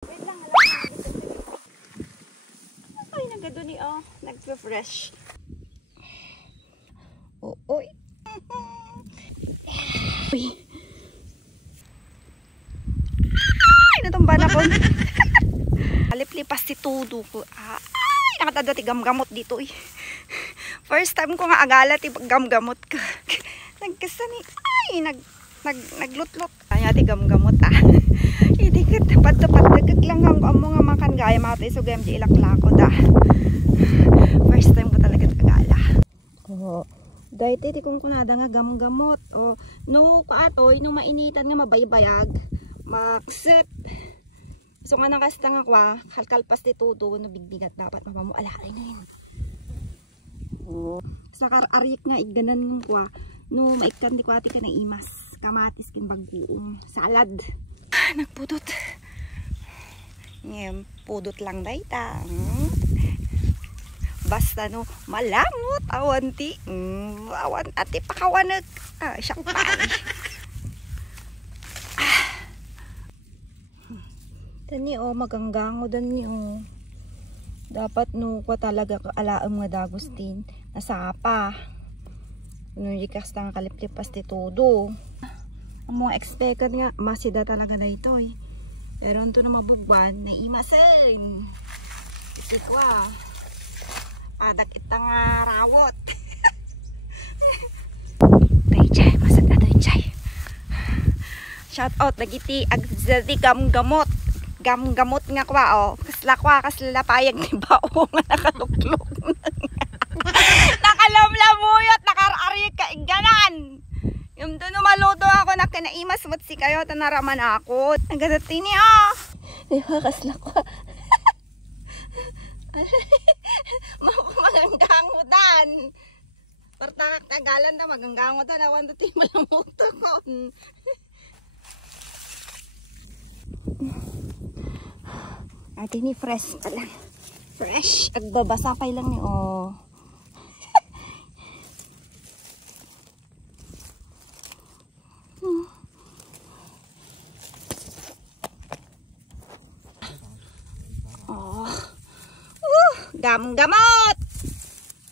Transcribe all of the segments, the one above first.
Wait lang, ay, nagado ni nag-refresh. Uy. Uy. Ay, natumba na po. Lipas si Tudo ko. Ay, nakatado ti gamgamot dito eh. First time ko nga agala ti gamgamot ko. Nagkasani. Ay, naglutlot. Ay, ti gamgamot Hindi ka tapat-tapat lang ang mga makan gaya matay so gayam di ilaklako First time ko talaga agala. Dahil ti kung kunada nga gamgamot. No, kaatoy, no mainitan nga mabaybayag. Makset. So nga nakasta nga kwa, kalkalpas ti Tudo, no bigbigat dapat mapamualakay na yun. Sa kararik nga iganan ng kwa, no maiktan di kwa ti ka na imas. Kamatis kin bagbuong salad. Nagpudot. Ngayon, pudot lang dahi ta. Basta no, malamot, awanti. Awan, ati pakawanag. Siyang pari. Dani maganggango dani Dapat no, kwa talaga alaam nga dagustin. Nasapa. No, yikas nga kaliplipas ti Tudo. Ang mga expected nga, masida talaga na ito eh. Pero ito na mabugban, na imasin. Kasi kwa, padak itang rawot. Tay chay, masad na ito yung chay. Shout out, nagiti, agzadi gamgamot. Gamgamot nga kwa, kasla payag ni bao nga nakaluklok. Nakalamlamuyot, nakararik ka, ganan. Yung doon maluto ako na kinaimas mat si kayo, tanaraman ako. Nagadati niya. Nakakasla ko. Maganggangutan. Parta kagalan na maganggangutan. Awan doon malamuto ko. Ate ni fresh pala. Fresh. Agbabasa pa lang ni gamgamot.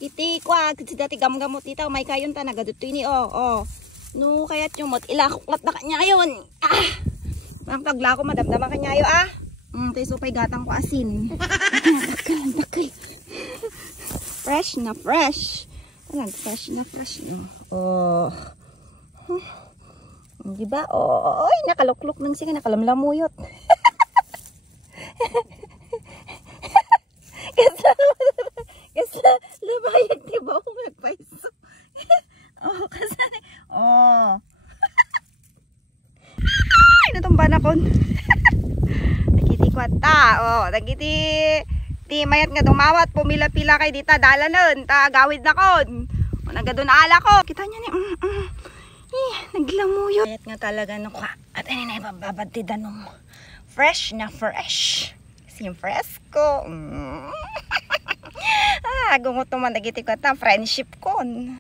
Iti kwa, kasi dati gamgamot dito, may kayon ta nagadutoy ni No, kaya't yung ilakuklat na kanya yun. Ang paglako madamdama kanya yun tayo supay gatang ko asin. Dakal. Fresh na fresh. Alam, fresh na fresh no. Diba? Oy, nakalukluk nang sige, nakalamlamuyot. Kasi labayag diba ako magpaiso. Kasi ay, natumba na kon. Nagiti kwata. Nagiti ti mayat nga dumawat, pumila-pila kay dita dalanon, ta gawid na kon. Nagadun ala ko. Kita niya ni naglamuyot. Mayat nga talaga no kwa. At ano na ibababatidan nung fresh na fresh. Sim fresco. Gungot naman nagiti ko ta friendship kon.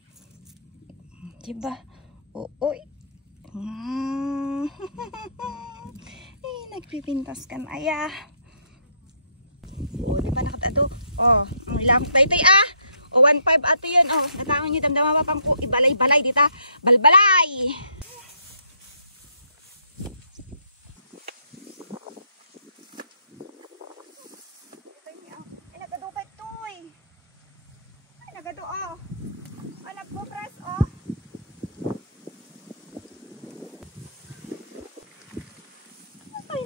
Diba? Oy. Nagpipintas kan aya. Diba nakatato? Ilang pa ito 1.5 ato yun. Natangon nyo damdama pa pang ibalay-balay dita. Balbalay!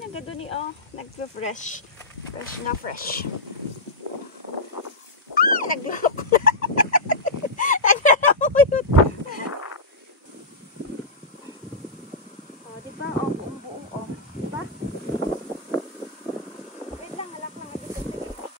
Nagado ni nag-refresh. Fresh na fresh. Naglok.